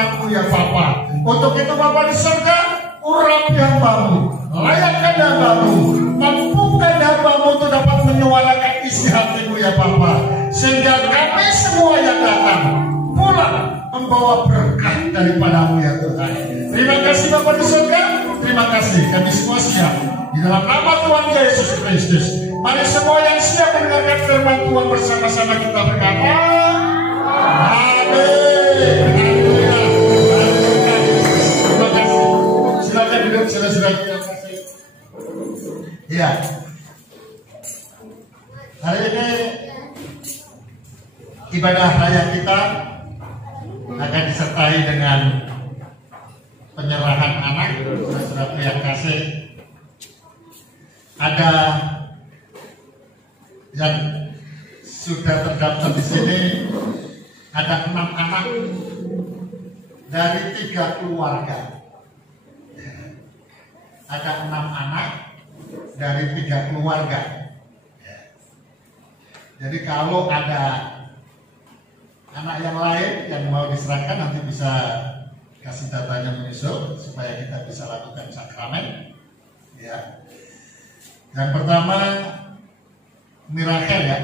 firman-Mu ya Bapa. Untuk itu Bapa di surga, urapi hamba-Mu, layakkan hamba-Mu, mampukan hamba-Mu untuk dapat menyuarakan isi hati-Mu ya Bapa, sehingga kami semua yang datang pulang membawa berkah daripada-Mu ya Tuhan. Terima kasih Bapa di surga, terima kasih, kami semua siap di dalam nama Tuhan Yesus Kristus. Mari semua yang siap mendengarkan firman Tuhan bersama-sama kita berkata, amin. Terima kasih. Silakan duduk, saudara-saudara. Terima kasih. Ya. Hari ini ibadah raya kita akan disertai dengan penyerahan anak. Saudara-saudara yang kasih, ada yang sudah terdaftar di sini, ada 6 anak dari 3 keluarga. Ada 6 anak dari 3 keluarga. Jadi kalau ada anak yang lain yang mau diserahkan, nanti bisa kasih datanya menyusul supaya kita bisa lakukan sakramen. Ya. Yang pertama Miracle ya.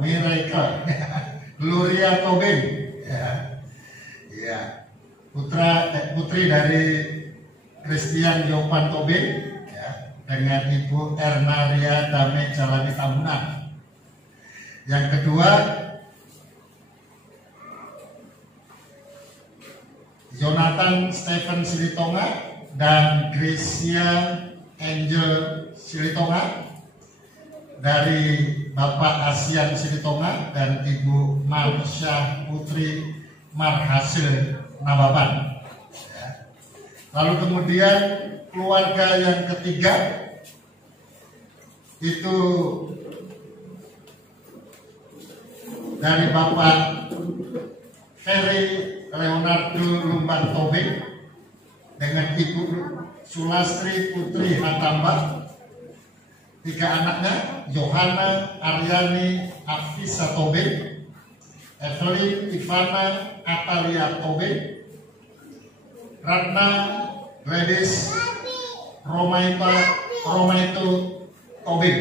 Miracle. Gloria Tobing. Ya. Putri dari Christian Yopan Tobing ya, dengan Ibu Ernaria Dame Jalani Tamunan. Yang kedua Jonathan Stephen Silitonga dan Gracia Angel Silitonga dari Bapak Asian Silitonga dan Ibu Marsha Putri Marhasil Nababan. Ya. Lalu kemudian keluarga yang ketiga itu dari Bapak Ferry Leonardo Lumban Tobing dengan Ibu Sulastri Putri Hatamba. 3 anaknya Yohana Aryani Afisa Tobing, Evelyn Ivana Atalia Tobing, Ratna Gladys Romaito Tobing.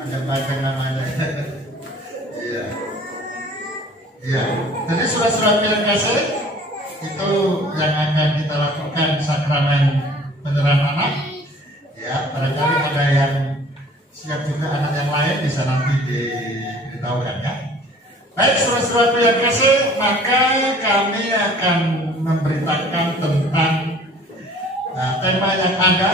Ada banyak namanya. Iya. Iya. Jadi saudara-saudara yang kasih, itu yang akan kita lakukan sakramen penyerahan anak. Ya, barangkali ada yang siap juga anak yang lain bisa nanti diberitahukan ya. Baik, saudara-saudara yang kasih, maka kami akan memberitakan tentang tema yang ada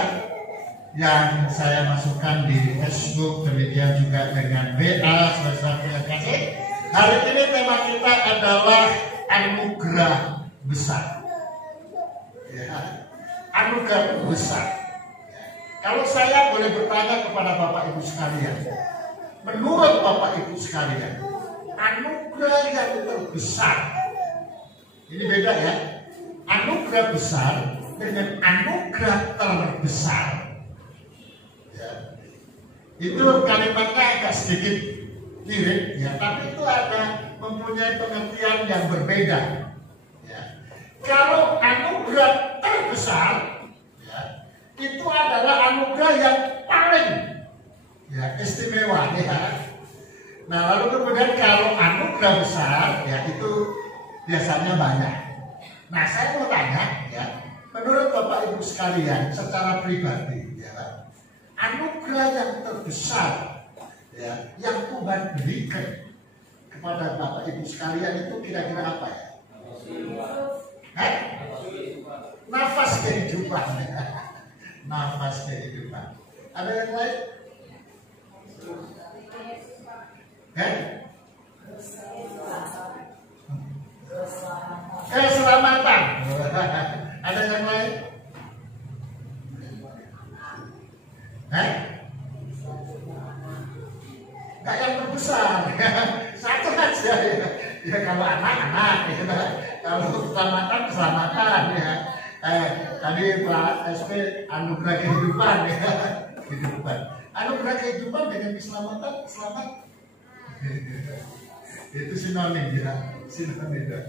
yang saya masukkan di Facebook, demikian juga dengan WA, saudara-saudara yang kasih. Hari ini tema kita adalah anugerah besar. Ya, anugerah besar. Kalau saya boleh bertanya kepada Bapak Ibu sekalian, menurut Bapak Ibu sekalian, anugerah yang terbesar, ini beda ya, anugerah besar dengan anugerah terbesar. Ya. Itu kalimatnya agak sedikit mirip, ya, tapi itu ada mempunyai pengertian yang berbeda. Ya. Kalau anugerah terbesar, itu adalah anugerah yang paling ya, istimewa ya. Nah lalu kemudian kalau anugerah besar ya itu biasanya banyak. Nah saya mau tanya ya, menurut Bapak Ibu sekalian secara pribadi ya, anugerah yang terbesar ya, yang Tuhan berikan kepada Bapak Ibu sekalian itu kira-kira apa ya? Nafas kehidupan. Nafas kehidupan. Ada yang lain? Keselamatan. Ada yang lain? Enggak yang terbesar. Satu aja ya. Ya kalau anak-anak ya. Kalau keselamatan ya. Tadi Pak SP anugerah kehidupan ya. Kehidupan. Anugerah kehidupan dengan keselamatan, selamat. Itu sinonim ya, sinonim ya.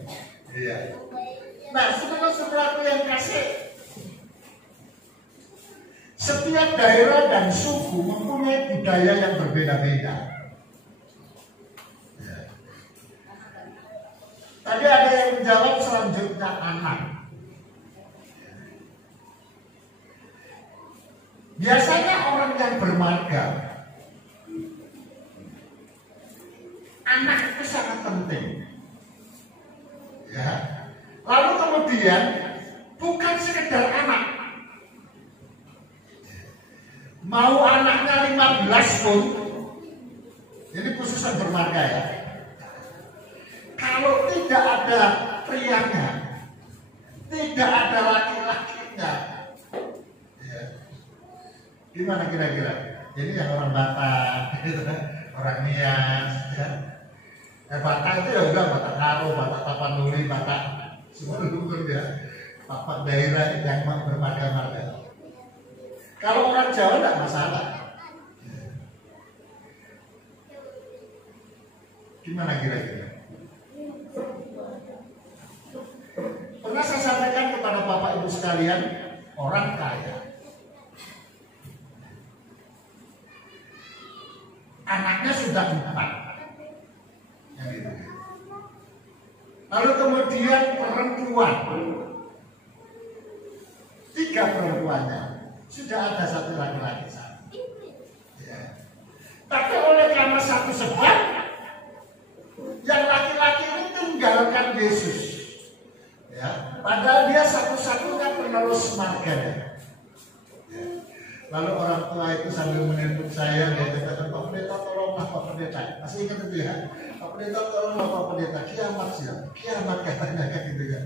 Iya. Nah, saudara-saudaraku yang kasih, setiap daerah dan suku mempunyai budaya yang berbeda-beda. Ya. Tadi ada yang menjawab selanjutnya anak. Biasanya orang yang bermarga, anak itu sangat penting. Ya. Lalu kemudian bukan sekedar anak. Mau anaknya 15 pun, ini khusus yang bermarga ya. Kalau tidak ada prianya, tidak ada laki-lakinya, ya. Gimana kira-kira? Ini yang orang Batak, orang Nias, ya. Batak itu ya udah Batak Karo, Batak Tapanuli, Batak semua dulu ya. Batak daerah yang bermarga-marga. Kalau orang Jawa tidak masalah. Gimana kira-kira? Pernah saya sampaikan kepada Bapak Ibu sekalian, orang kaya, anaknya sudah 4. Yang gitu. Lalu kemudian perempuan, 3 perempuannya, sudah ada 1 laki-laki satu. Ya. Tapi oleh karena satu sebab, yang laki-laki ini tinggalkan Yesus. Ya. Padahal dia satu-satunya penerus marganya. Ya. Lalu orang tua itu sambil menelpon saya, dia katakan, Pak Pendeta tolonglah Pak Pendeta. Masih ingat itu ya? Pak Pendeta tolonglah Pak Pendeta. Kiamat siap, kiamat katanya gitu kan.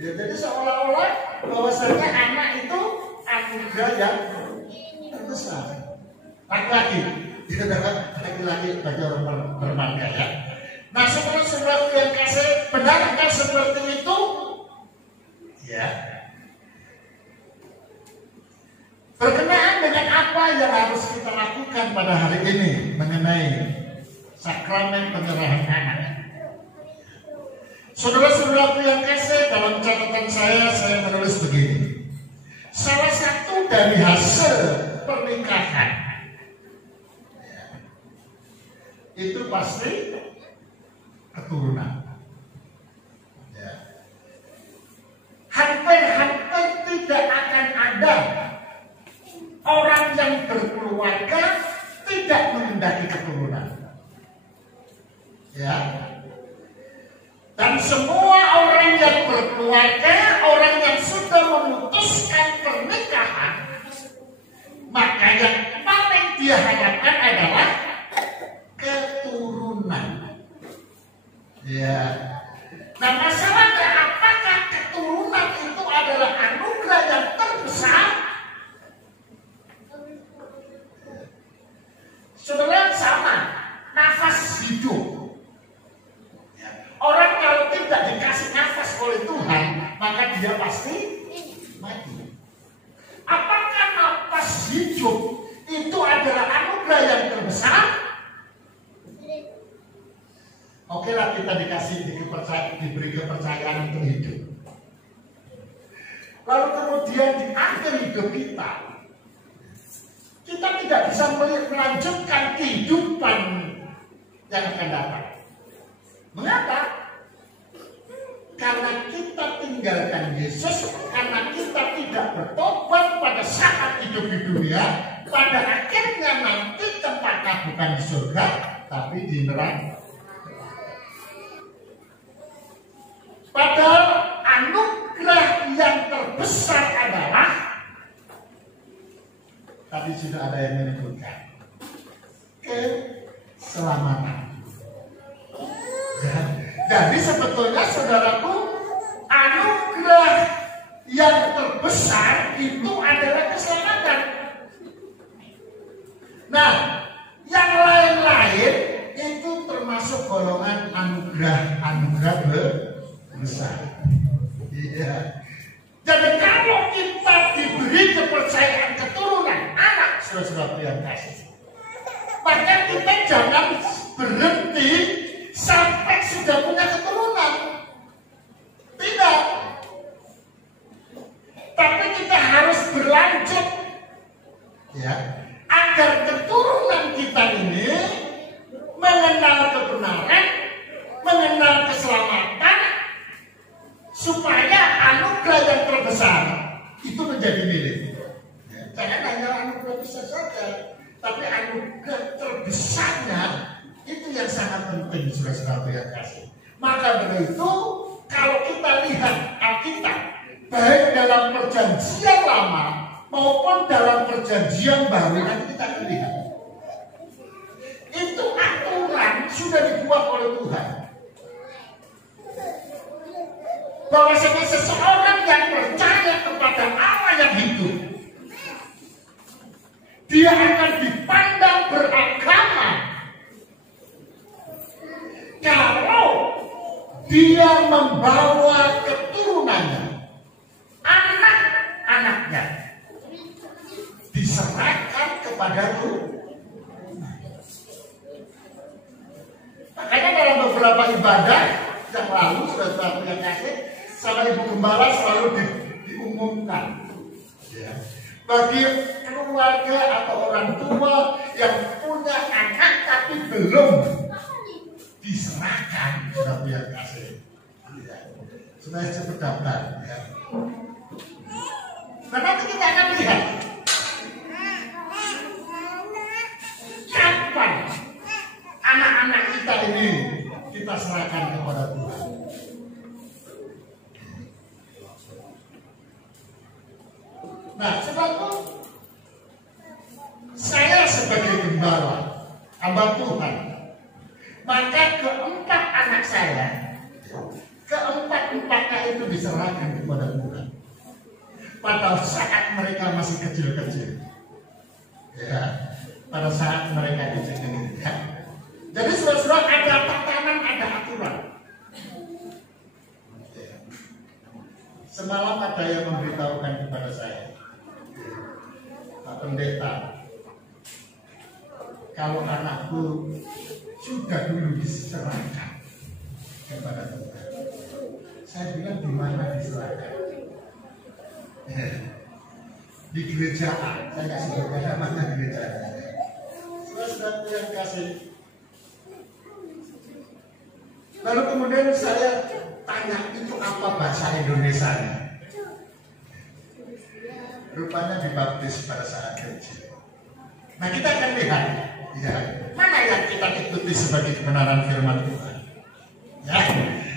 Ya, jadi seolah-olah bahwasanya anak itu anugerah yang terbesar. Laki-laki, laki-laki bagi orang bermarga ya. Nah, saudara-saudaraku yang kasih, benarkah seperti itu? Ya. Berkenaan dengan apa yang harus kita lakukan pada hari ini mengenai sakramen penyerahan anak. Saudara-saudaraku yang kasih, dalam catatan saya menulis begini. Salah satu dari hasil pernikahan itu pasti keturunan. Ya. Hampir-hampir tidak akan ada orang yang berkeluarga tidak mengendaki keturunan. Ya. Dan semua orang yang berkeluarga, orang yang sudah memutuskan pernikahan, maka yang paling dia harapkan adalah keturunan. Ya. Nah, masalahnya apakah keturunan itu adalah anugerah yang terbesar? Saudara, sama nafas hidup. Orang kalau tidak dikasih nafas oleh Tuhan, maka dia pasti mati. Apakah nafas hidup itu adalah anugerah yang terbesar? Oke lah, kita diberi kepercayaan untuk hidup. Lalu kemudian di akhir hidup kita tidak bisa melanjutkan kehidupan yang akan datang. Mengapa? Karena kita tinggalkan Yesus, karena kita tidak bertobat pada saat hidup di dunia, pada akhirnya nanti tempatnya bukan di surga, tapi di neraka. Padahal anugerah yang terbesar adalah, tadi sudah ada yang menyebutkan, keselamatan. Jadi sebetulnya saudaraku, anugerah yang terbesar itu adalah keselamatan. Nah, yang lain-lain itu termasuk golongan anugerah besar. Iya. Jadi kalau kita diberi kepercayaan keturunan anak, saudara-saudara yang kasih, maka kita jangan berhenti sampai sudah punya keturunan. Tidak. Tapi kita harus berlanjut, ya, agar keturunan kita ini mengenal kebenaran, mengenal keselamatan, supaya anugerah yang terbesar itu menjadi milik. Ya, jangan hanya anugerah besar saja, tapi anugerah terbesarnya itu yang sangat penting, saudara-saudara yang kasih. Maka dari itu, kalau kita lihat Alkitab, baik dalam perjanjian lama maupun dalam perjanjian baru, nanti kita akan lihat itu aturan sudah dibuat oleh Tuhan, bahwa seseorang yang percaya kepada Allah yang hidup, dia akan dipandang beragama kalau dia membawa keturunannya, anak-anaknya diserahkan kepada Tuhan. Makanya dalam beberapa ibadah yang lalu, saudara yang kasih, sama ibu gembala selalu diumumkan, ya, bagi keluarga atau orang tua yang punya anak tapi belum diserahkan, saudara yang kasih, ya, supaya cepat daftar, ya. Nah, nanti kita akan lihat kapan anak-anak kita ini kita serahkan kepada Tuhan. Nah, sebabnya saya sebagai gembala, hamba Tuhan, maka keempat anak saya, keempat-empatnya itu diserahkan kepada Tuhan pada saat mereka masih kecil-kecil, ya, pada saat mereka kecil-kecil, ya. Jadi saudara-saudara, ada tatanan, ada aturan. Semalam ada yang memberitahukan kepada saya, Pak Pendeta, kalau anakku sudah dulu diserahkan kepada Tuhan. Saya bilang, di mana diserahkan? Di gerejaan. Saya nggak sebutkan namanya gerejaan. Saudara yang kasih. Lalu kemudian saya tanya, itu apa bahasa Indonesianya? Rupanya dibaptis pada saat kecil. Nah, kita akan lihat, ya, mana yang kita ikuti sebagai kebenaran firman Tuhan. Ya,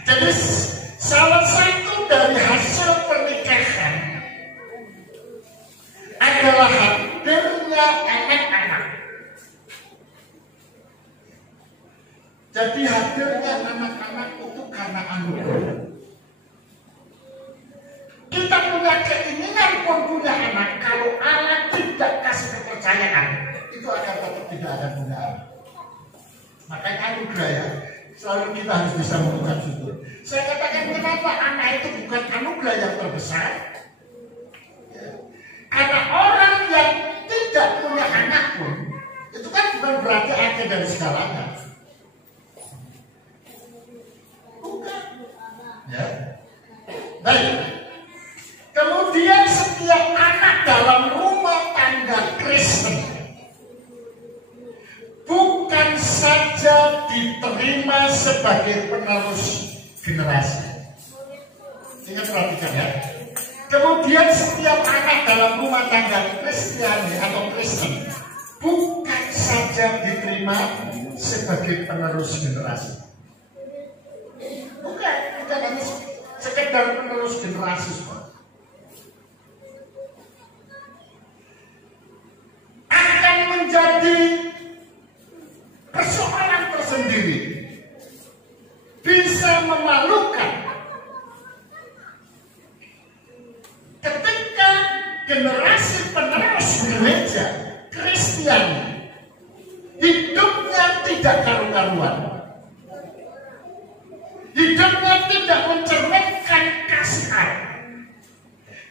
jadi salah satu dari hasil pernikahan adalah hadirnya anak-anak. Jadi hadirnya anak-anak itu karena anugerah. Kita punya keinginan pun punya anak, kalau Allah tidak kasih kepercayaan, itu akan tetap tidak ada punya anak. Makanya anugerah, ya, selalu kita harus bisa membuka syukur. Saya katakan, kenapa anak itu bukan anugerah yang terbesar? Ya. Karena orang yang tidak punya anak pun, itu kan bukan berarti akhir dari segalanya. Ya. Baik. Kemudian setiap anak dalam rumah tangga Kristen bukan saja diterima sebagai penerus generasi. Ingat, perhatikan, ya. Kemudian setiap anak dalam rumah tangga Kristiani atau Kristen bukan saja diterima sebagai penerus generasi. Bukan hanya sekedar penerus generasi, akan menjadi persoalan tersendiri, bisa memalukan ketika generasi penerus gereja Kristian hidupnya tidak karu-karuan. Hidupnya tidak mencerminkan kasih Allah,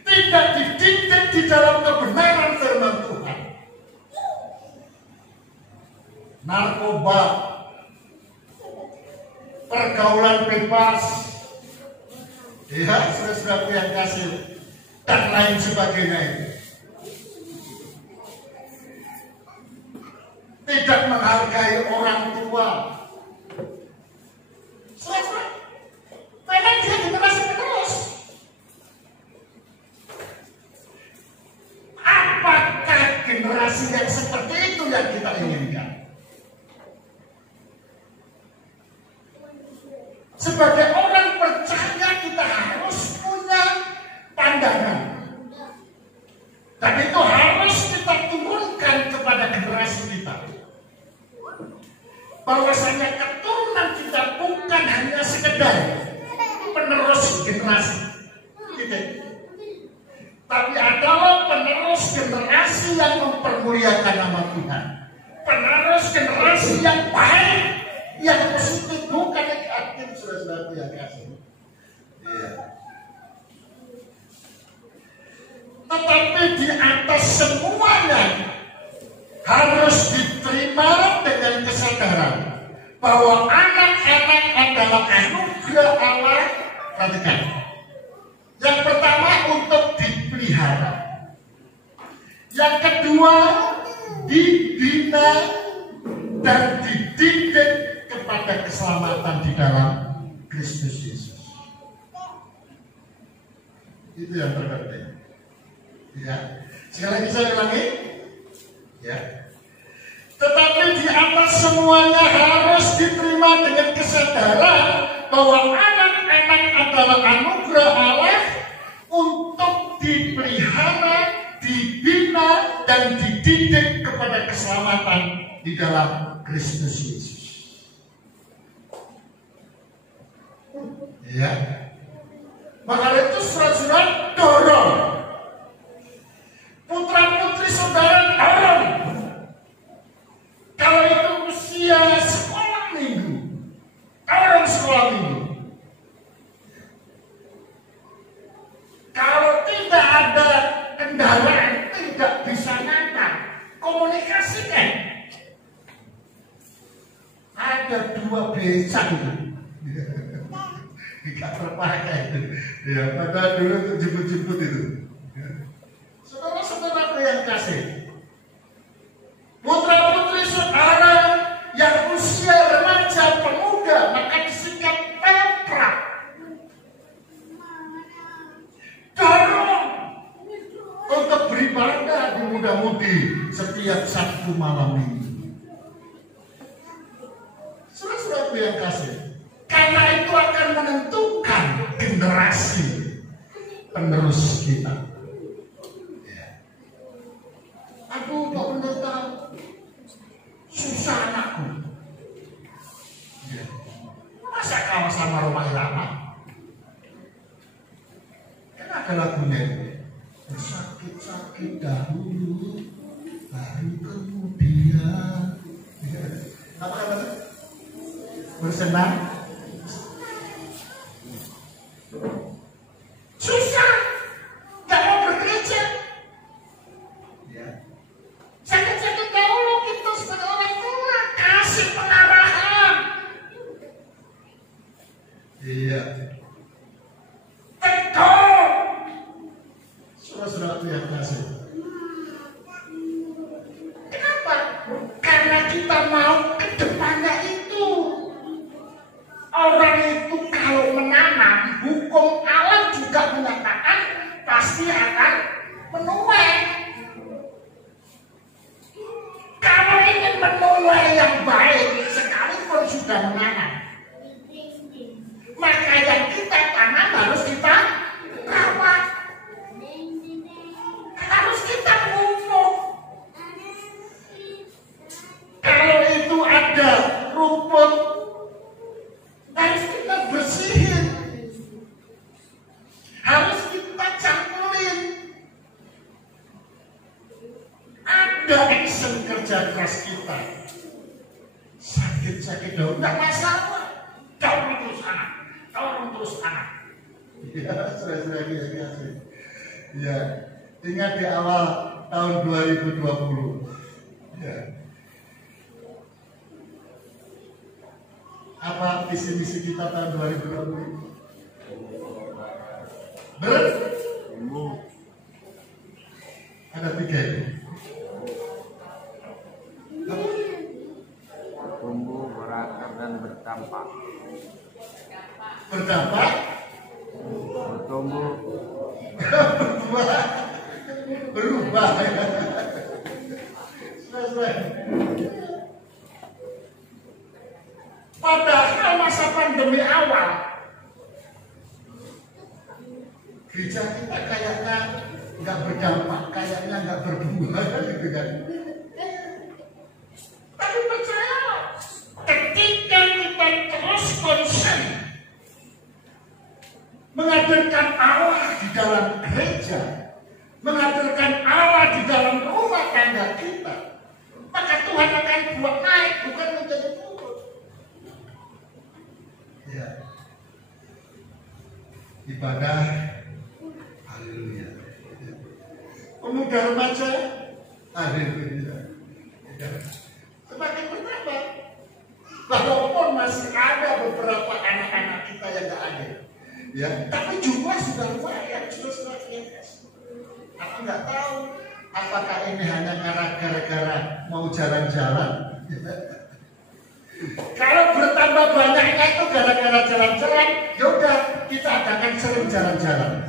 tidak dididik di dalam kebenaran firman Tuhan. Narkoba, pergaulan bebas, ya, saudara-saudara yang kasih, dan lain sebagainya itu. Tidak menghargai orang tua. Saudara, memang dia generasi penerus. Apakah generasi yang seperti itu yang kita inginkan? Sebagai orang percaya kita harus punya pandangan, dan itu harus kita turunkan kepada generasi kita, bahwasanya keturunan kita bukan hanya sekedar penerus generasi kita, tapi adalah penerus generasi yang mempermuliakan nama Tuhan, penerus generasi yang baik, yang positif, bukan negatif, saudara-saudara yang kasih. Iya. Tetapi di atas semuanya harus diterima dengan kesadaran bahwa anak-anak adalah anugerah Allah. Perhatikan. Yang pertama untuk dipelihara. Yang kedua dibina dan dididik kepada keselamatan di dalam Kristus Yesus. Itu yang terpenting. Ya. Sekali lagi saya ulangi. Ya. Tetapi di atas semuanya harus diterima dengan kesadaran bahwa anak-anak adalah anugerah Allah untuk dipelihara, dibina, dan dididik kepada keselamatan di dalam Kristus Yesus. Ya. Maka itu saudara dorong putra-putri saudara, dorong. Kalau itu usia sekolah minggu, dorong sekolah minggu. Kalau tidak ada kendaraan, tidak bisa ngantar, komunikasikan. Ada 2 becak itu. Tidak terpakai itu. Ya, pada dulu untuk jemput-jemput itu. Saudara-saudara yang kasih, putra-putri saudara yang usia remaja pemuda, maka disikap peprak. Dorong untuk beribadah di muda-mudi setiap Sabtu malam minggu. Saudara-saudara yang kasih, karena itu akan menentukan generasi penerus kita. Ya. Aduh, Pak Pendeta, susah anakku. Ya. Masa kalah sama rumah irama? Kan ada lagunya itu. Bersakit-sakit dahulu, baru kemudian. Ya. Apa katanya? Bersenang. Susah, gak mau bergereja. Ya. Sakit-sakit dahulu kita sebagai orang tua kasih pengarahan. Iya. Tegur. Saudara-saudara yang kasih. Kenapa? Karena kita mau ke depannya itu. Orang itu kalau menanam, hukum alam juga menyatakan pasti akan menuai. Kalau ingin menuai yang baik, sekalipun sudah menanam, maka yang kita tanam harus kita rawat, harus kita pupuk. Kalau itu ada rumput, harus kita bersihin, harus kita campurin. Ada action kerja keras kita. Sakit-sakit dahulu, tidak masalah. Dorong terus anak, dorong terus anak. Ya, saudara-saudara. Ya, ingat di awal tahun 2020. Ya. Apa visi misi kita tahun 2020? Ada 3 itu. Tumbuh, berakar dan berdampak. Berdampak? Bertumbuh. Berubah. Selesai. Padahal masa pandemi awal, gereja kita kayaknya nggak berdampak, kayaknya nggak berbuah gitu kan. Tapi percaya, ketika kita terus konsen menghadirkan Allah di dalam gereja, menghadirkan Allah di dalam rumah tangga kita, maka Tuhan akan buat naik, bukan menjadi turun. Ya. Ibadah, haleluya. Pemuda remaja, haleluya. Semakin bertambah. Walaupun masih ada beberapa anak-anak kita yang tidak ada, ya, tapi jumlah sudah lumayan, sudah biasa. Aku nggak tahu apakah ini hanya gara-gara mau jalan-jalan. Kalau bertambah banyaknya itu gara-gara jalan-jalan, yaudah kita akan sering jalan-jalan.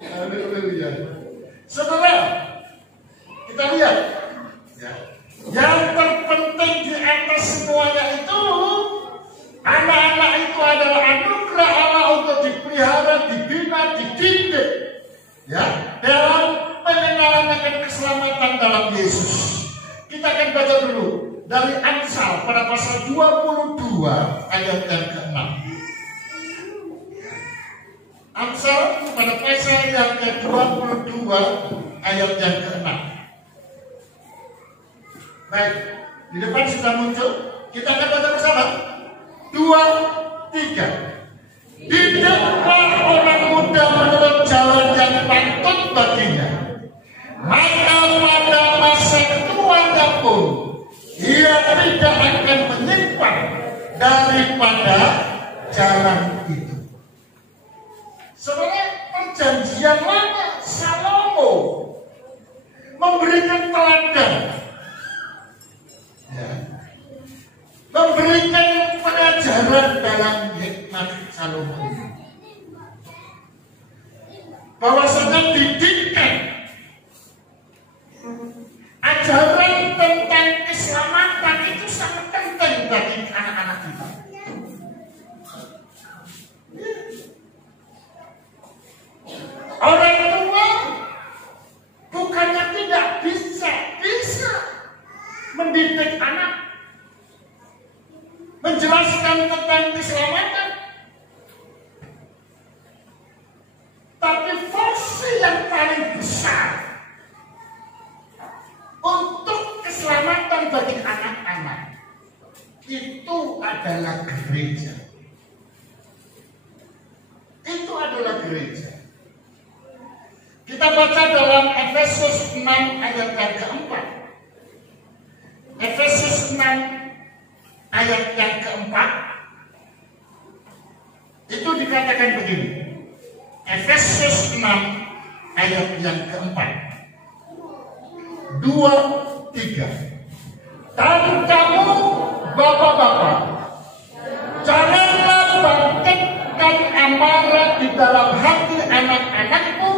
Haleluya. Saudara, kita lihat, ya, yang terpenting di atas semuanya itu, anak-anak itu adalah anugerah Allah untuk dipelihara, dibina, dididik, ya, dalam pengenalan akan keselamatan dalam Yesus. Kita akan baca dulu dari Amsal pada pasal 22 ayat yang ke-6. Amsal pada pasal yang ke-22 ayat yang ke-6. Baik, di depan sudah muncul. Kita akan baca bersama. 2, 3. Didiklah orang muda menurut jalan yang patut baginya, maka pada masa tuanya pun ia tidak akan menyimpang daripada jalan itu. Sebenarnya perjanjian lama Salomo memberikan teladan, ya, memberikan pengajaran dalam hikmat Salomo ini, bahwasanya didikan ajaran tentang keselamatan itu sangat penting bagi anak-anak kita. Orang tua bukannya tidak bisa mendidik anak, menjelaskan tentang keselamatan, tapi fungsi yang paling besar untuk keselamatan bagi anak-anak itu adalah gereja. Itu adalah gereja. Kita baca dalam Efesus 6 ayat yang keempat. Efesus 6 ayat yang keempat itu dikatakan begini. Efesus 6 ayat yang keempat. 2, 3. Dan kamu bapak-bapak, janganlah bangkitkan amarah di dalam hati anak-anakmu,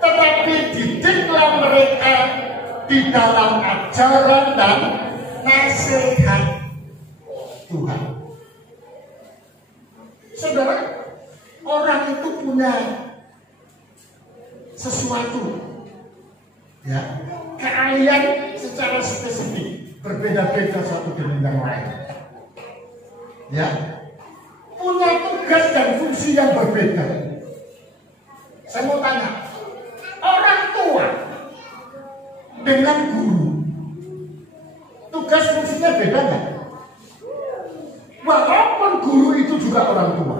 tetapi didiklah mereka di dalam ajaran dan nasihat Tuhan. Saudara, orang itu punya sesuatu, ya, keahlian secara spesifik, berbeda-beda satu dengan yang lain, ya, punya tugas dan fungsi yang berbeda. Saya mau tanya, orang tua dengan guru, tugas fungsinya beda nggak? Walaupun guru itu juga orang tua,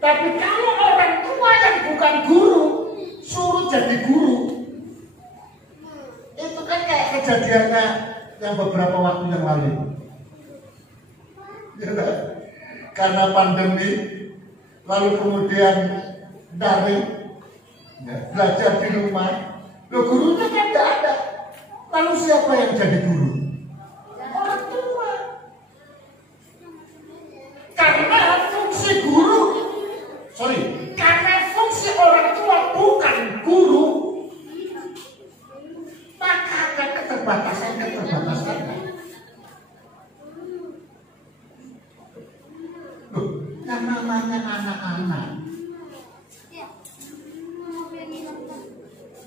tapi kalau orang tua yang bukan guru suruh jadi guru, kayak kejadiannya yang beberapa waktu yang lalu. Ya, karena pandemi, lalu kemudian daring, ya, belajar di rumah. Loh, gurunya kan tidak ada. Lalu siapa yang jadi guru? Orang tua. Karena fungsi guru, karena fungsi orang tua bukan guru, maka ada keterbatasan. Loh, yang namanya anak-anak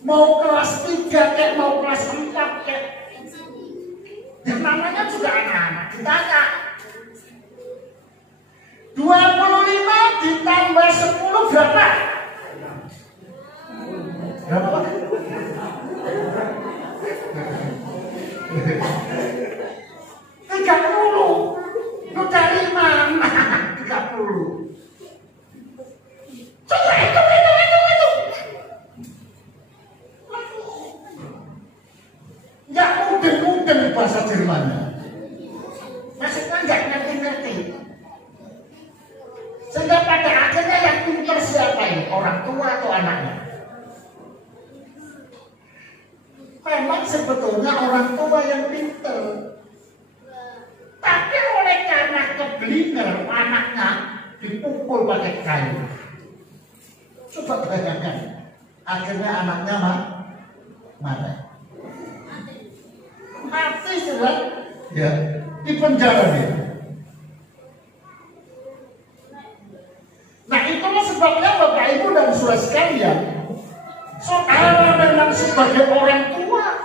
mau kelas 3 kek, mau kelas 4 kek, yang namanya juga anak-anak. Ditanya 25 ditambah 10 berapa? Berapa? 30. Lu dari mana? 30. Coba itu. Nggak mudeng bahasa Jermannya. Maksudnya nggak ngerti. Sehingga pada akhirnya yang pintar siapa ini? Orang tua atau anaknya? Memang sebetulnya orang tua yang pintar. Tapi oleh karena keblinger anaknya dipukul pakai kayu. Coba bayangkan. Akhirnya anaknya marah. Mati sudah, ya, di penjara dia. Nah, itulah sebabnya Bapak Ibu dan saudara sekalian, saudara memang sebagai orang tua,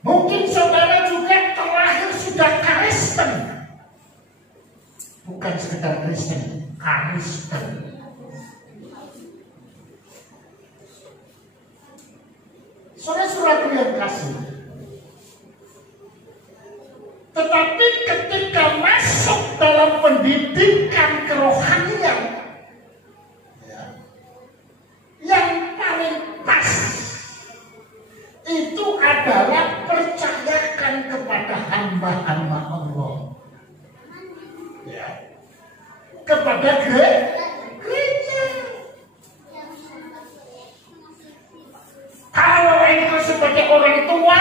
mungkin saudara juga terlahir sudah Kristen, bukan sekedar Kristen, Kristen. Saudara-saudara yang kasih. Tetapi ketika masuk dalam pendidikan kerohanian, ya, yang paling pas itu adalah percayakan kepada hamba-hamba Allah, ya, kepada gereja. Kalau itu sebagai orang tua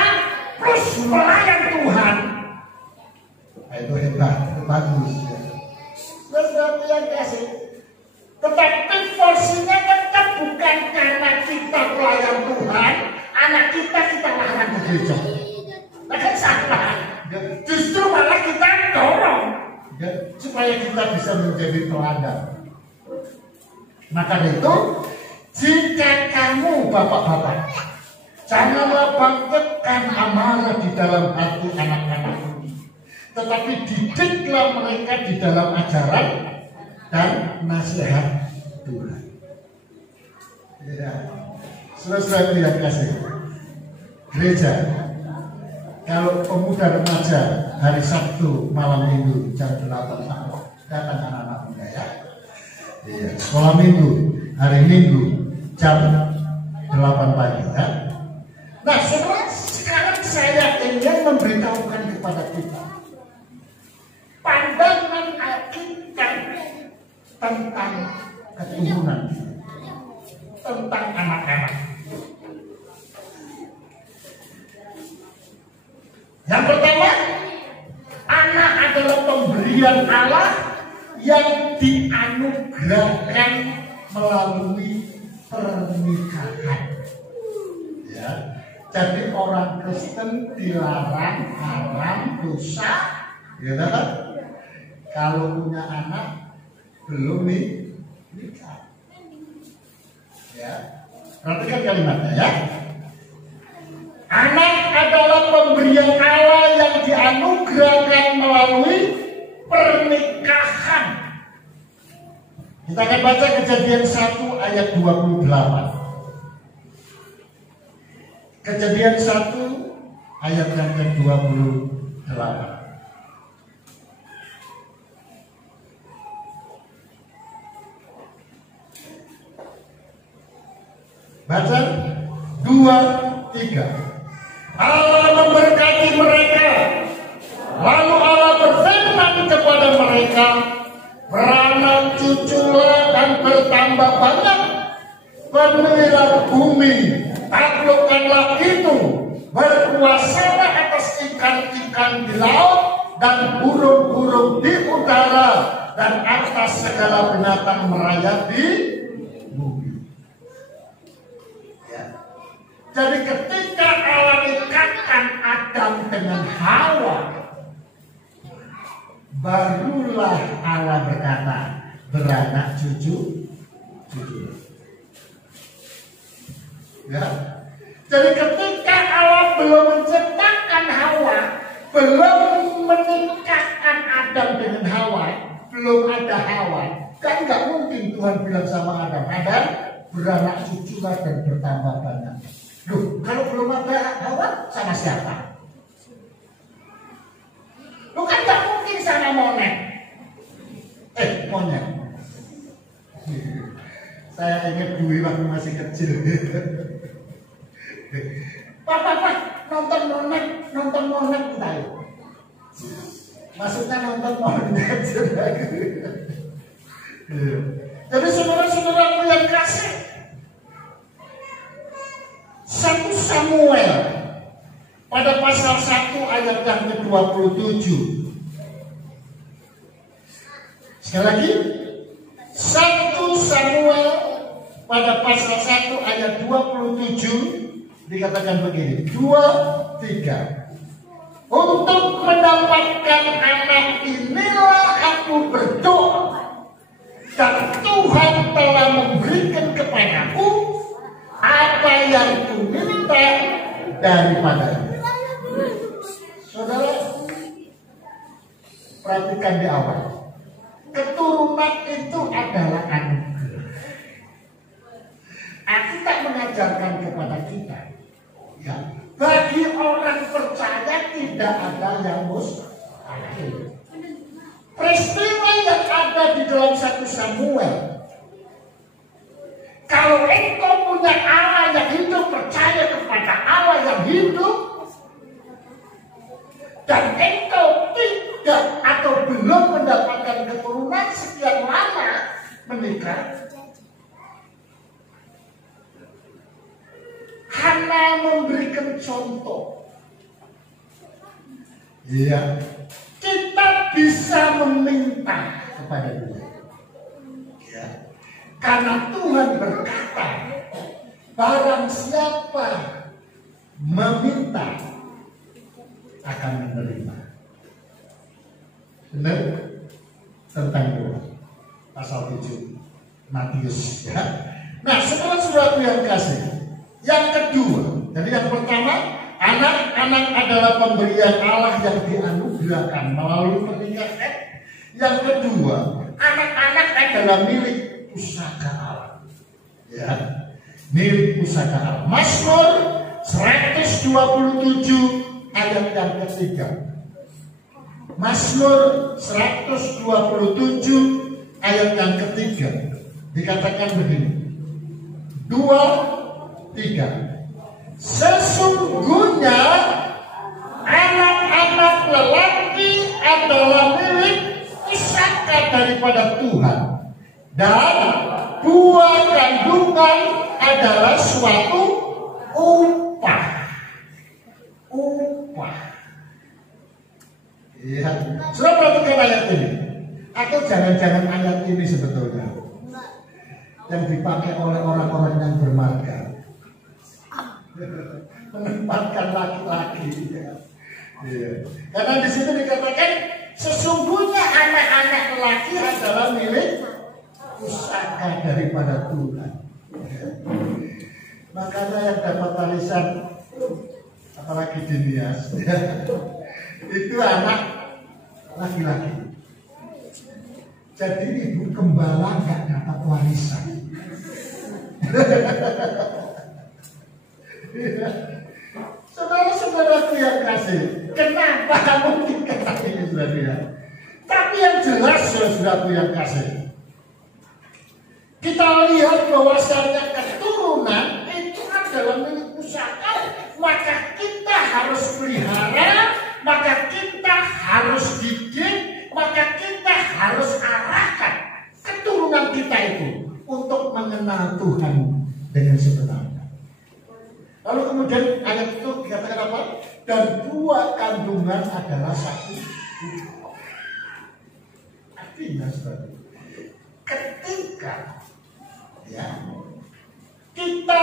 plus pelayan Tuhan, itu hebat, itu bagus. Sesuatu yang kasih. Tetapi porsinya tetap bukan karena kita pelayan Tuhan, anak kita larang ke gereja. Bahkan salah. Justru malah kita dorong supaya kita bisa menjadi teladan. Maka itu, jika kamu bapak-bapak, janganlah bangkitkan amarah di dalam hati anak-anakmu, tetapi didiklah mereka di dalam ajaran dan nasihat Tuhan. Ya, saudara-saudara yang kasih, gereja, kalau pemuda remaja hari Sabtu malam Minggu jam 8 datang anak-anak muda ya. Iya, sekolah Minggu hari Minggu jam 8 pagi ya. Nah, sekarang saya ingin memberitahukan kepada kita pandangan Alkitab tentang keturunan, tentang anak-anak. Yang pertama, anak adalah pemberian Allah yang dianugerahkan melalui pernikahan. Ya, jadi orang Kristen dilarang, haram, dosa, ya kan? Kalau punya anak belum nikah. Ya, perhatikan kalimatnya ya. Anak adalah pemberian Allah yang dianugerahkan melalui pernikahan. Kita akan baca Kejadian 1 ayat 28. Kejadian 1 ayat yang ke-28. Baca 2, 3. beranak cuculah dan bertambah banyak. Penuhilah bumi, taklukkanlah itu, berkuasalah atas ikan-ikan di laut dan burung-burung di udara dan atas segala binatang merayap di bumi. Ya. Jadi ketika Allah ikatkan Adam dengan Hawa, barulah Allah berkata, beranak cucu. Ya. Jadi ketika Allah belum menciptakan Hawa, belum menikahkan Adam dengan Hawa, belum ada Hawa, kan nggak mungkin Tuhan bilang sama Adam, Adam beranak cuculah dan bertambah banyak. Loh, kalau belum ada Hawa, sama siapa? Loh, kan nggak mungkin sama monyet. Monyet. Saya ingat dulu waktu masih kecil. Pak, nonton monet kita yuk. Maksudnya nonton monet. Jadi saudara-saudaraku yang kasih, 1 Samuel pada pasal 1 ayat yang ke-27. Sekali lagi, 1 Samuel pada pasal 1 ayat 27 dikatakan begini, 2-3. Untuk mendapatkan anak inilah aku berdoa, dan Tuhan telah memberikan kepadaku apa yang kuminta daripadanya. Saudara, perhatikan di awal, keturunan itu adalah anugerah. Aku tak mengajarkan kepada kita, ya, bagi orang percaya tidak ada yang mustahil. Peristiwa yang ada di dalam 1 Samuel, kalau engkau punya Allah yang hidup, percaya kepada Allah yang hidup, dan engkau tidak atau belum mendapatkan keturunan sekian lama menikah, Hana memberikan contoh. Iya, kita bisa meminta kepada Tuhan. Ya. Karena Tuhan berkata, barang siapa meminta akan menerima. Benar? Tentang Tuhan. Pasal 7 Matius. Ya. Nah, setelah surat yang kasih, yang kedua, jadi yang pertama, anak-anak adalah pemberian Allah yang dianugerahkan melalui pernikahan. Yang kedua, anak-anak adalah milik pusaka Allah. Ya, milik pusaka Allah. Mazmur 127 ayat yang ketiga. Mazmur 127 ayat yang ketiga dikatakan begini. 2-3. Sesungguhnya anak-anak lelaki adalah milik pusaka daripada Tuhan, dan buah kandungan adalah suatu upah. Iya, sudah perhatikan ayat ini. Atau jangan-jangan ayat ini sebetulnya yang dipakai oleh orang-orang yang bermarga, menempatkan laki-laki. Ya. Karena di situ dikatakan sesungguhnya anak-anak lelaki adalah milik pusaka daripada Tuhan. Ya. Makanya yang dapat warisan, apalagi Dinias, ya, itu anak laki-laki. Jadi ibu gembala nggak dapat warisan. Saudara-saudaraku yang kasih, kenapa mungkin kata ini saudara? Tapi yang jelas saudara-saudaraku yang kasih, kita lihat bahwasannya keturunan itu adalah milik pusaka, maka kita harus pelihara, maka kita harus didik, maka kita harus arahkan keturunan kita itu untuk mengenal Tuhan dengan sebenarnya. Lalu kemudian ayat itu dikatakan apa? Dan dua kandungan adalah satu. Artinya seperti itu. Ketika ya kita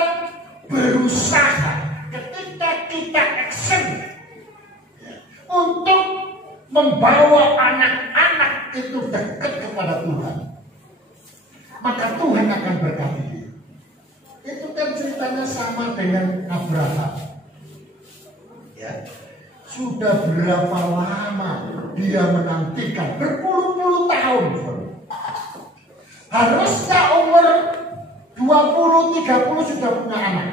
berusaha, ketika kita action ya, untuk membawa anak-anak itu dekat kepada Tuhan, maka Tuhan akan berkati dia. Itu kan ceritanya sama dengan Abraham. Ya, sudah berapa lama dia menantikan, berpuluh-puluh tahun. Harusnya umur 20-30 sudah punya anak.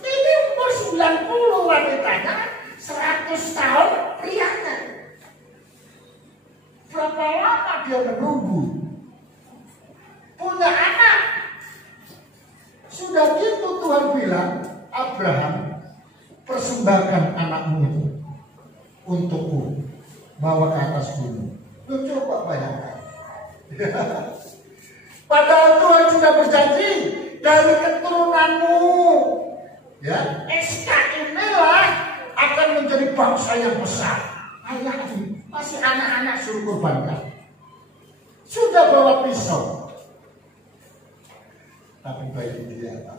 Ini umur 90 wanitanya, 100 tahun prianya. Berapa lama dia menunggu punya anak? Sudah gitu Tuhan bilang, Abraham, persembahkan anakmu itu untukku, bawa ke atas gunung. Lu coba bayangkan. Padahal Tuhan sudah berjanji dari keturunanmu, ya, SK inilah akan menjadi bangsa yang besar. Ayah masih anak-anak suruh kurbankan. Sudah bawa pisau. Tapi baik dia Pak.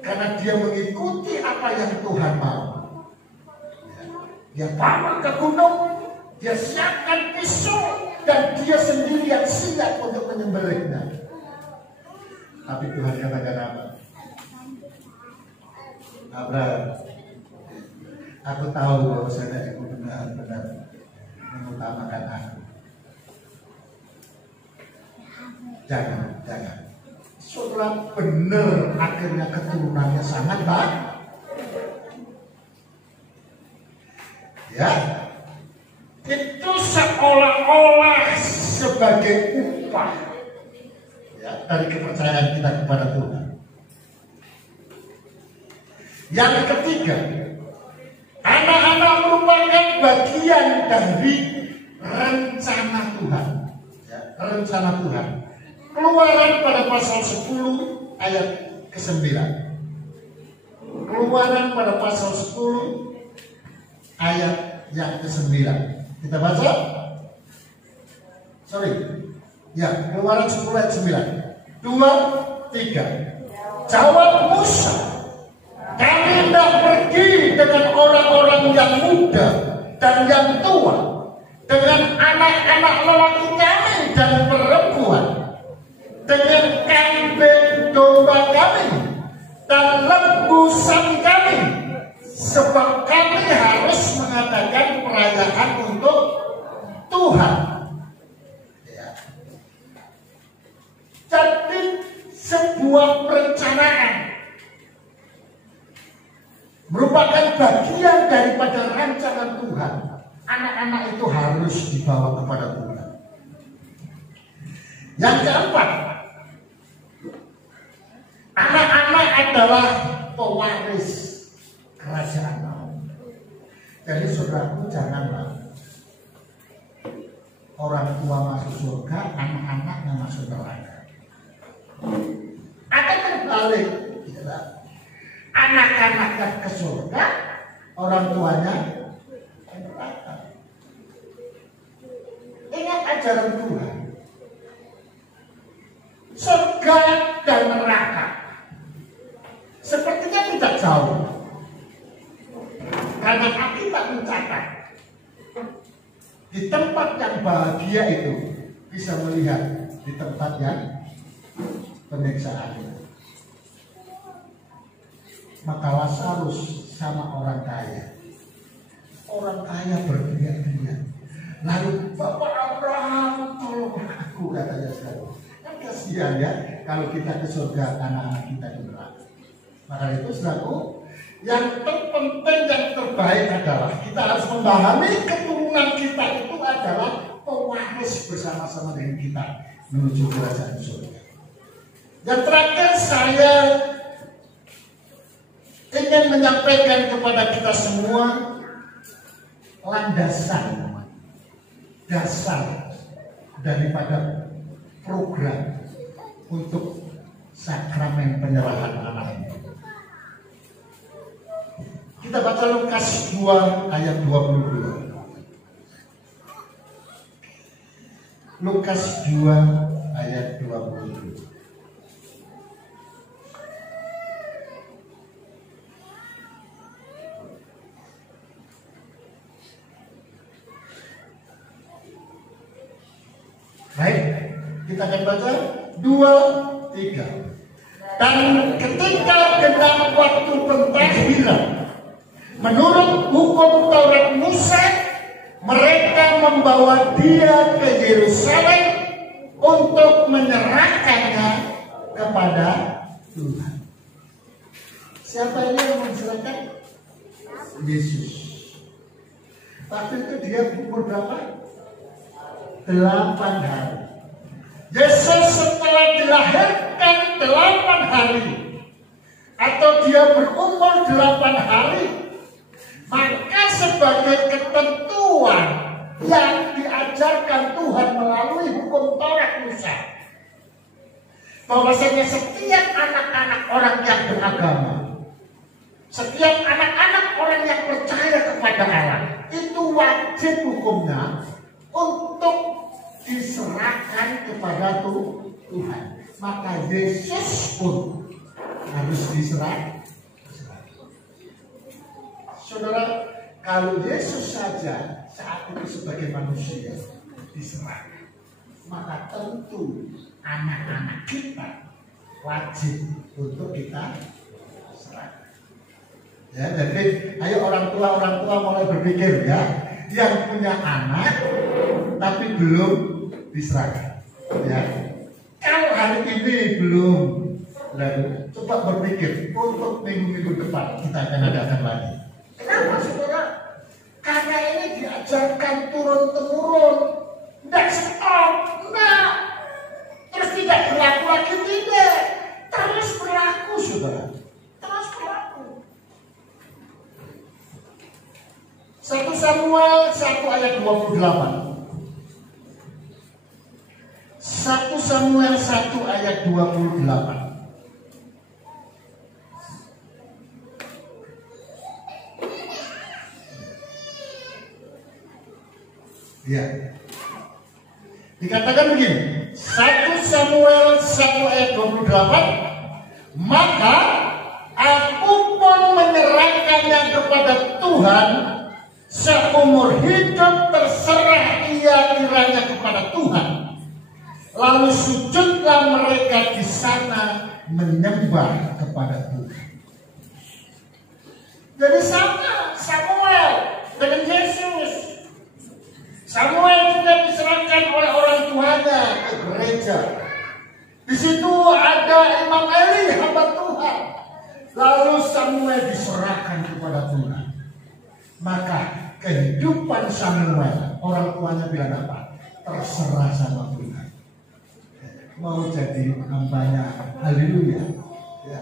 Karena dia mengikuti apa yang Tuhan mau. Dia bawa ke gunung, dia siapkan pisau, dan dia sendiri yang siap untuk menyembelihnya. Tapi Tuhan katakan apa? Abraham, aku tahu bahwa saya ibu benar-benar mengutamakan aku. Jangan. Saudara, benar akhirnya keturunannya sangat baik. Ya, itu seolah-olah sebagai upah ya, dari kepercayaan kita kepada Tuhan. Yang ketiga, anak-anak merupakan bagian dari rencana Tuhan. Ya, rencana Tuhan. Keluaran pada pasal 10 ayat ke-9. Keluaran pada pasal 10 ayat yang ke-9. Kita baca. Ya, Keluaran 10 ayat 9. 2, 3. Jawab Musa, kami hendak pergi dengan orang-orang yang muda dan yang tua, dengan anak-anak lelaki kami dan perempuan, dengan kambing domba kami dan lembu sapi kami, sebab kami harus mengadakan perayaan untuk Tuhan. Ya. Jadi sebuah perencanaan merupakan bagian daripada rancangan Tuhan. Anak-anak itu harus dibawa kepada Tuhan. Yang keempat, anak-anak adalah pewaris kerajaan Allah. Jadi saudaraku, janganlah orang tua masuk surga, anak-anaknya masuk neraka. Akan terbalik, ya. Anak-anaknya ke surga, orang tuanya ke neraka. Ingat ajaran Tuhan. Surga dan neraka sepertinya tidak jauh. Karena Alkitab mencatat di tempat yang bahagia itu bisa melihat di tempat yang penyiksaan. Maka Lazarus sama orang kaya berteriak-teriak. Lalu Bapak Abraham, tolong aku, katanya sekarang. Kan kasihan ya kalau kita ke surga, anak-anak kita di neraka. Maka itu saudaraku, yang terpenting, yang terbaik adalah kita harus memahami keturunan kita itu adalah pewaris bersama-sama dengan kita menuju kerajaan surga. Yang terakhir, saya ingin menyampaikan kepada kita semua landasan dasar daripada program untuk sakramen penyerahan anak ini. Kita baca Lukas 2 ayat 22. Lukas 2 ayat 22. Baik, kita akan baca 2, 3. Dan ketika genap waktu pentahiran, menurut hukum Taurat Musa, mereka membawa dia ke Yerusalem untuk menyerahkannya kepada Tuhan. Siapa ini yang mencerahkan? Yesus. Waktu itu dia umur berapa? 8 hari. Yesus setelah dilahirkan 8 hari, atau dia berumur 8 hari, maka sebagai ketentuan yang diajarkan Tuhan melalui hukum Taurat Musa, bahwasanya setiap anak-anak orang yang beragama, setiap anak-anak orang yang percaya kepada Allah, itu wajib hukumnya untuk diserahkan kepada Tuhan. Maka Yesus pun harus diserahkan. Saudara, kalau Yesus saja saat itu sebagai manusia diserahkan, maka tentu anak-anak kita wajib untuk kita serahkan. Ya, jadi ayo orang tua mulai berpikir ya, yang punya anak tapi belum diserahkan. Ya, kalau hari ini belum, lalu coba berpikir untuk minggu-minggu depan kita akan adakan lagi. Kenapa saudara? Karena ini diajarkan turun-temurun, tidak stop, enggak, terus tidak berlaku lagi, tidak, terus berlaku saudara, terus berlaku. 1 Samuel 1 ayat 28. 1 Samuel 1 ayat 28. Ya. Dikatakan begini, 1 Samuel 1 ayat 28, maka aku pun menyerahkannya kepada Tuhan, seumur hidup terserah ia kiranya kepada Tuhan. Lalu sujudlah mereka di sana menyembah kepada Tuhan. Jadi sama Samuel dengan Yesus. Samuel juga diserahkan oleh orang tuanya ke gereja. Di situ ada Imam Eli, hamba Tuhan. Lalu Samuel diserahkan kepada Tuhan. Maka kehidupan Samuel, orang tuanya bilang apa? Terserah sama Tuhan. Mau jadi hambanya, haleluya. Ya.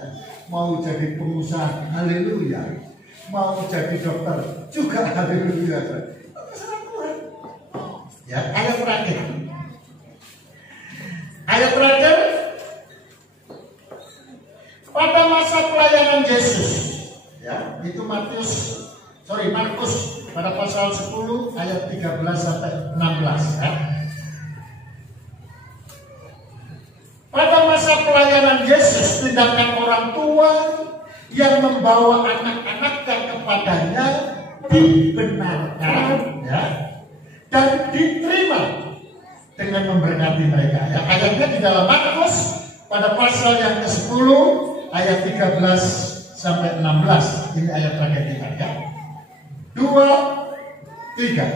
Mau jadi pengusaha, haleluya. Mau jadi dokter, juga haleluya. Terserah Tuhan. Ya, ayat terakhir. Ayat terakhir. Pada masa pelayanan Yesus, ya, itu Markus pada pasal 10 ayat 13 sampai 16, ya. Pada masa pelayanan Yesus, tindakan orang tua yang membawa anak-anaknya kepadanya dibenarkan, ya, dan diterima dengan memberkati mereka. Ya, ayatnya di dalam Markus pada pasal yang ke-10 ayat 13 sampai 16. Ini ayat terakhir kita, ya. 2, 3.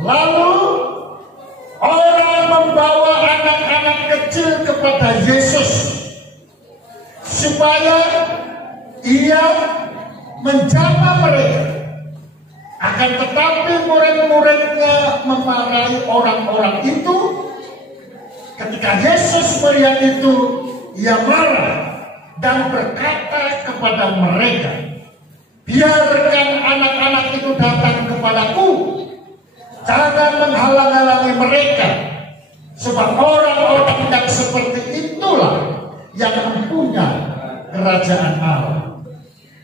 Lalu orang membawa anak-anak kecil kepada Yesus supaya ia menjamah mereka. Akan tetapi murid-muridnya memarahi orang-orang itu. Ketika Yesus melihat itu, ia marah dan berkata kepada mereka, biarkan anak-anak itu datang kepadaku, jangan menghalang-halangi mereka, sebab orang-orang yang seperti itulah yang mempunyai kerajaan Allah.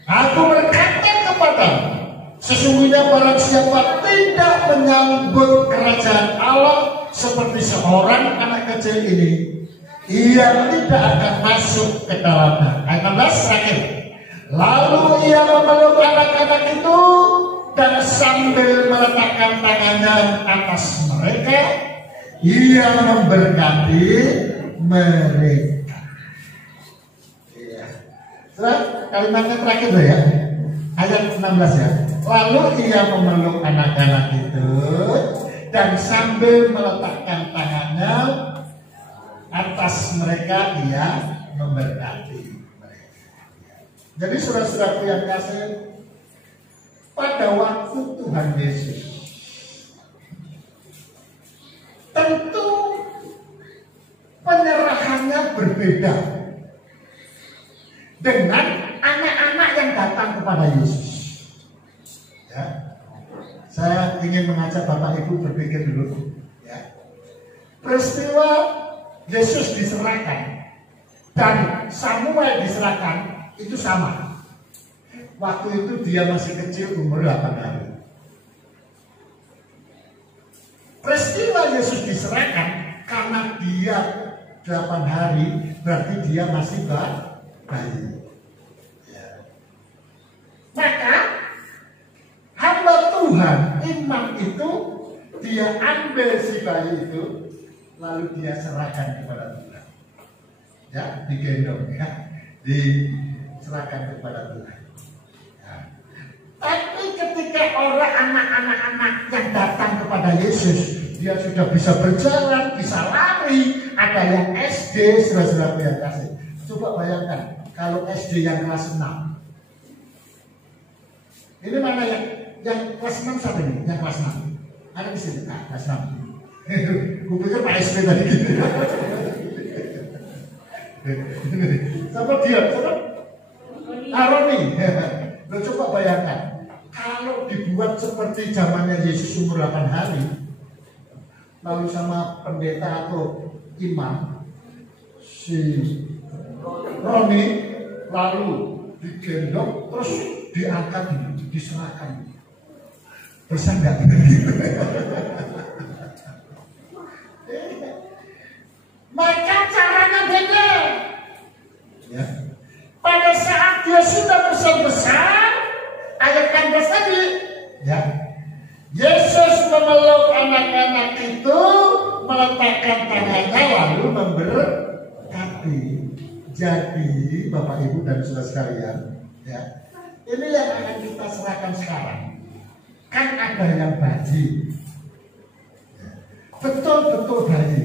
Aku berkata kepadamu, sesungguhnya barang siapa tidak menyambut kerajaan Allah seperti seorang anak kecil ini, ia tidak akan masuk ke dalamnya. Ayat 16 terakhir. Lalu ia memeluk anak-anak itu dan sambil meletakkan tangannya atas mereka, ia memberkati mereka. Kalimatnya terakhir ya, ayat 16 ya. Lalu ia memeluk anak-anak itu dan sambil meletakkan tangannya atas mereka, ia memberkati mereka. Jadi saudara-saudaraku yang kasih, pada waktu Tuhan Yesus tentu penyerahannya berbeda dengan anak-anak yang datang kepada Yesus. Ya, saya ingin mengajak Bapak Ibu berpikir dulu. Ya, peristiwa Yesus diserahkan dan Samuel diserahkan itu sama. Waktu itu dia masih kecil, umur 8 hari. Peristiwa Yesus diserahkan karena dia 8 hari, berarti dia masih bayi. Ya. Maka hamba Tuhan, imam itu, dia ambil si bayi itu, lalu dia serahkan kepada Tuhan. Ya, digendong ya, diserahkan kepada Tuhan. Ya. Tapi ketika orang anak-anak yang datang kepada Yesus, dia sudah bisa berjalan, bisa lari, ada yang SD, saudara-saudara yang kasih. Coba bayangkan kalau SD yang kelas 6. Ini mana yang kelas 6 siapa ini? Yang kelas 6. Ada di sini, nah, kelas 6. Gue pikir Pak SP tadi gitu. Siapa dia? Siapa? Aroni. Lo coba bayangkan, kalau dibuat seperti zamannya Yesus umur 8 hari, lalu sama pendeta atau imam, si Roni, lalu digendong, terus diangkat, diserahkan. Bisa nggak? Maka caranya beda. Ya. Pada saat dia sudah besar, ayat 16 tadi, ya, Yesus memeluk anak-anak itu, meletakkan tangannya lalu memberkati. Jadi Bapak Ibu dan saudara sekalian, ya, ini yang akan kita serahkan sekarang. Kan ada yang bayi, betul-betul bayi.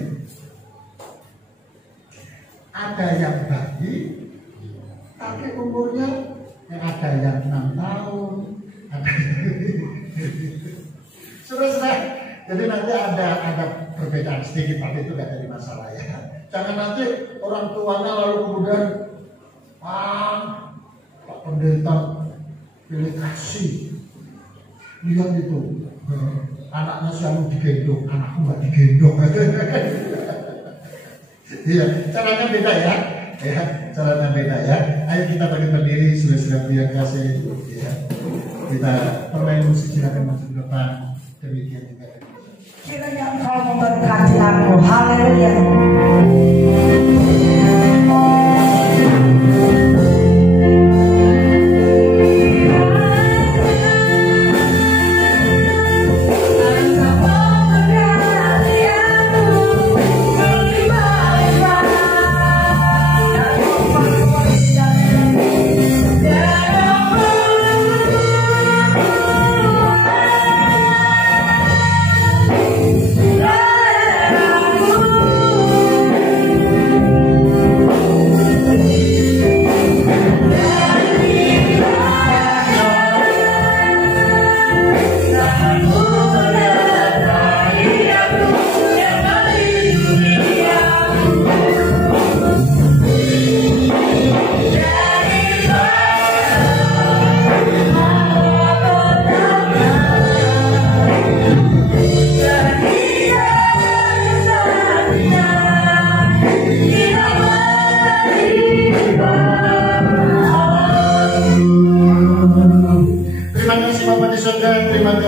Ada yang bayi, tapi umurnya ada yang 6 tahun, ada Saudara, jadi nanti ada perbedaan sedikit, tapi itu gak jadi masalah ya. Jangan nanti orang tuanya lalu kemudian Pak Pendeta pilih kasih, lihat itu anaknya selalu digendong, anakku nggak digendong. Iya, caranya beda ya. Ya, caranya beda ya. Ayo kita berdiri, sudah biar kasih. Ya. Kita permain musik, silakan masuk ke depan. Demikian juga. Kiranya Engkau memberkati aku. Haleluya. Aku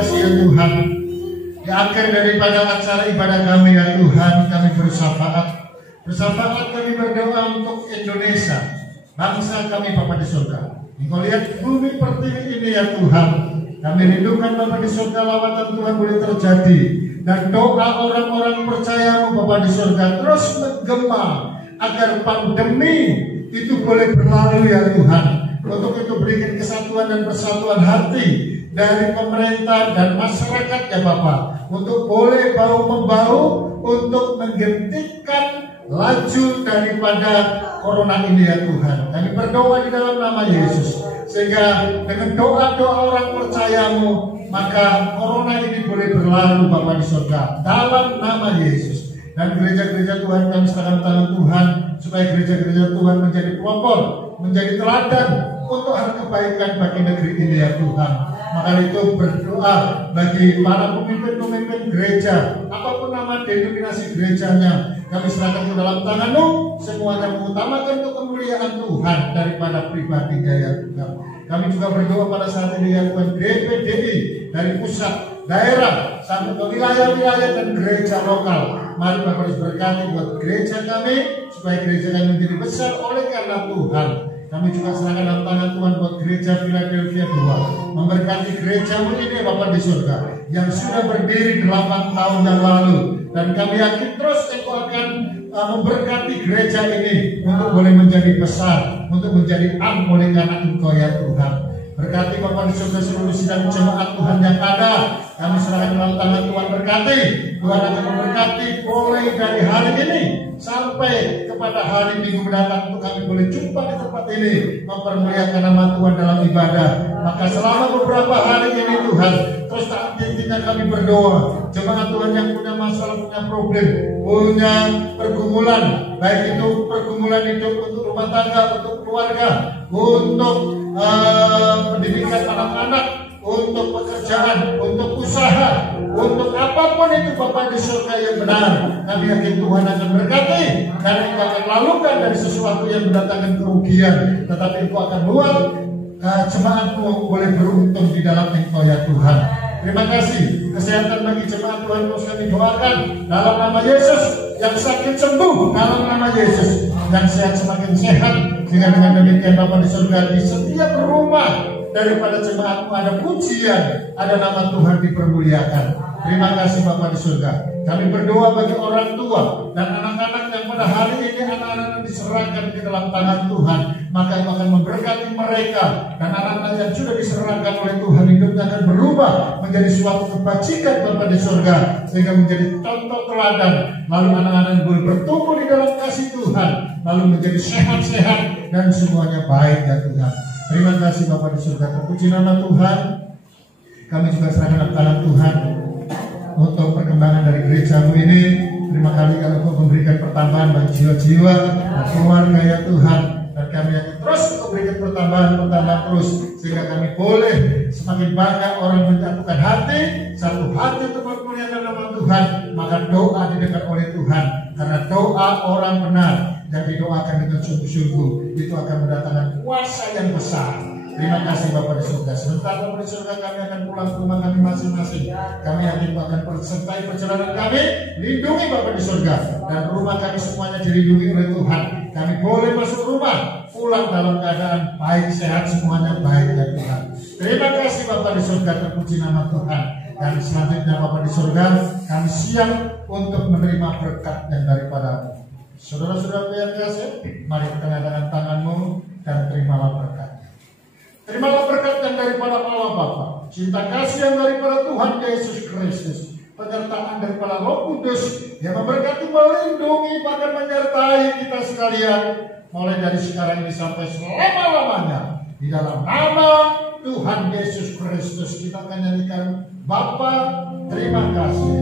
kasih ya Tuhan. Di akhir daripada acara ibadah kami ya Tuhan, kami bersyafaat kami berdoa untuk Indonesia, bangsa kami Bapa di surga. Engkau lihat bumi pertiwi ini ya Tuhan, kami rindukan Bapa di surga, lawatan Tuhan boleh terjadi, dan doa orang-orang percayamu Bapa di surga terus menggema agar pandemi itu boleh berlalu ya Tuhan. Untuk itu berikan kesatuan dan persatuan hati dari pemerintah dan masyarakat ya Bapak, untuk boleh bahu-membahu untuk menghentikan laju daripada corona ini ya Tuhan. Kami berdoa di dalam nama Yesus, sehingga dengan doa-doa orang percayamu maka corona ini boleh berlalu Bapa di surga dalam nama Yesus. Dan gereja-gereja Tuhan kami serahkan tangan Tuhan, supaya gereja-gereja Tuhan menjadi pelopor, menjadi teladan untuk hal kebaikan bagi negeri ini ya Tuhan. Maka itu berdoa bagi para pemimpin-pemimpin gereja, apapun nama denominasi gerejanya, kami serahkan ke dalam tangan-Mu, semuanya mengutamakan untuk kemuliaan Tuhan daripada pribadinya ya Tuhan. Kami juga berdoa pada saat ini ya Tuhan, GPDI dari pusat, daerah, sampai ke wilayah-wilayah dan gereja lokal. Mari Bapak berkati buat gereja kami, supaya gereja kami menjadi besar oleh karena Tuhan. Kami juga serahkan dalam tangan Tuhan buat gereja Philadelphia 2, memberkati gerejamu ini Bapak di surga, yang sudah berdiri 8 tahun yang lalu. Dan kami yakin terus Engkau akan memberkati gereja ini untuk boleh menjadi besar, untuk menjadi oleh karena Engkau ya Tuhan. Berkati Bapak di surga seluruh sidang jemaat Tuhan yang ada, kami serahkan dalam tangan Tuhan. Berkati, Tuhan akan memberkati mulai dari hari ini sampai kepada hari Minggu mendatang, untuk kami boleh jumpa di tempat ini mempermuliakan nama Tuhan dalam ibadah. Maka selama beberapa hari ini Tuhan, terus tak henti-hentinya kami berdoa, jemaat Tuhan yang punya masalah, punya problem, punya pergumulan, baik itu pergumulan hidup untuk rumah tangga, untuk keluarga, untuk pendidikan anak-anak, untuk pekerjaan, untuk usaha, untuk apapun itu Bapak di surga yang benar, kami yakin Tuhan akan berkati, dan Engkau akan lalukan dari sesuatu yang mendatangkan kerugian, tetapi Engkau akan buat jemaatmu boleh beruntung di dalam Engkau ya Tuhan. Terima kasih. Kesehatan bagi jemaat Tuhan terus kami doakan dalam nama Yesus. Yang sakit sembuh dalam nama Yesus, yang sehat semakin sehat, sehingga dengan demikian Bapa di surga, di setiap rumah daripada jemaatmu ada pujian, ada nama Tuhan dipermuliakan. Terima kasih Bapa di surga. Kami berdoa bagi orang tua dan anak-anak yang pada hari ini anak-anak diserahkan di dalam tangan Tuhan, maka Engkau akan memberkati mereka, dan anak-anak yang sudah diserahkan oleh Tuhan hidupnya akan berubah menjadi suatu kebajikan Bapa di surga, sehingga menjadi contoh teladan, lalu anak-anak boleh bertumbuh di dalam kasih Tuhan, lalu menjadi sehat-sehat dan semuanya baik ya Tuhan. Terima kasih Bapa di surga, terpuji nama Tuhan. Kami juga serahkan dalam tangan Tuhan untuk perkembangan dari gerejamu ini. Terima kasih kalau Engkau memberikan pertambahan bagi jiwa-jiwa dan keluarga ya Tuhan, dan kami akan terus memberikan pertambahan terus, sehingga kami boleh semakin banyak orang menyatukan hati, satu hati untuk memuliakan nama Tuhan. Maka doa didengar oleh Tuhan, karena doa orang benar yang didoakan dengan sungguh-sungguh itu akan mendatangkan kuasa yang besar. Terima kasih Bapa di surga. Sebentar Bapa di surga kami akan pulang ke rumah kami masing-masing. Kami yakin akan sertai perjalanan kami. Lindungi Bapa di surga, dan rumah kami semuanya dilindungi oleh Tuhan. Kami boleh masuk rumah, pulang dalam keadaan baik, sehat, semuanya baik ya Tuhan. Terima kasih Bapa di surga, terpuji nama Tuhan. Dan selanjutnya Bapa di surga, kami siap untuk menerima berkat yang daripada-Mu. Saudara-saudara yang kasih, mari tengah-tengah tanganmu dan terimalah berkat. Terimalah berkat yang daripada Allah Bapa, cinta kasih yang daripada Tuhan Yesus Kristus, penyertaan daripada Roh Kudus yang memberkati, melindungi, bahkan menyertai kita sekalian mulai dari sekarang ini sampai selama-lamanya. Di dalam nama Tuhan Yesus Kristus kita akan nyanyikan Bapa terima kasih.